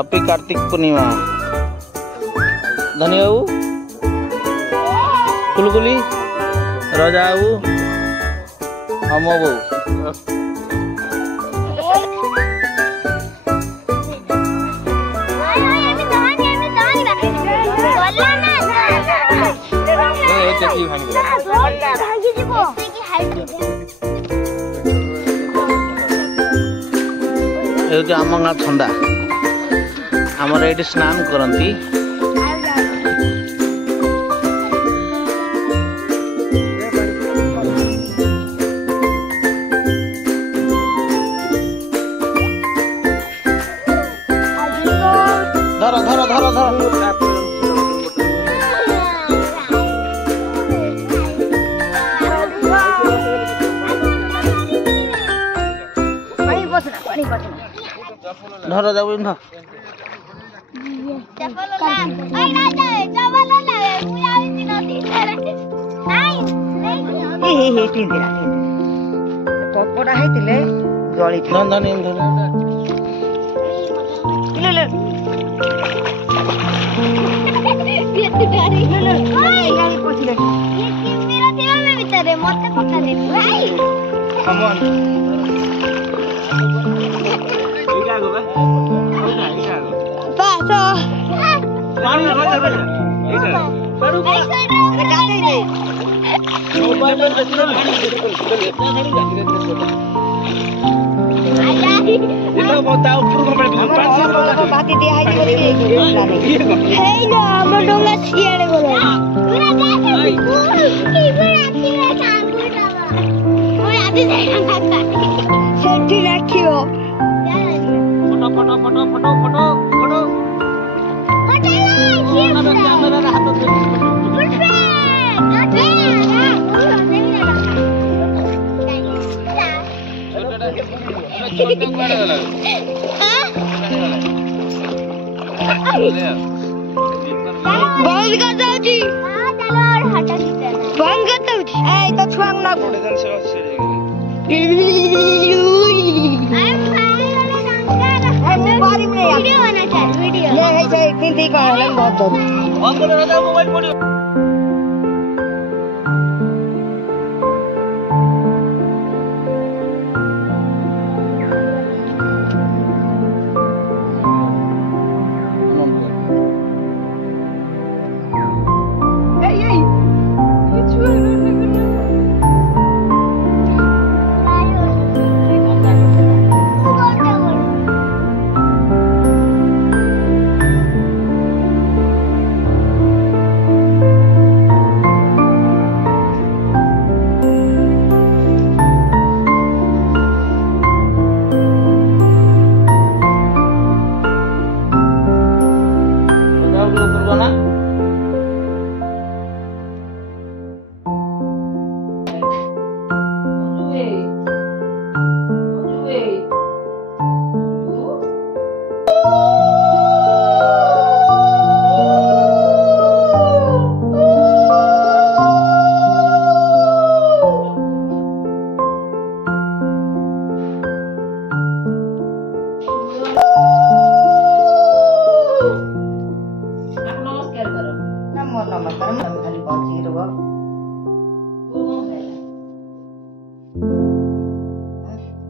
Happy Kartik Purnima. धनी बाबू, कुलकुली, रजा बाबू, हम बाबू। आम गाँ छंदा आमर ये स्नान करती। धर धर धर धर धर जाऊ धर पपड़ा है जली बंद कर दो जी। बंद कर दो जी। ए तो छुआंग ना वीडियो बना चल वीडियो ले है से हिंदी का हलन बहुत बंद कर दो मोबाइल पड़ियो।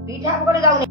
पीठा पकड़े जाऊनी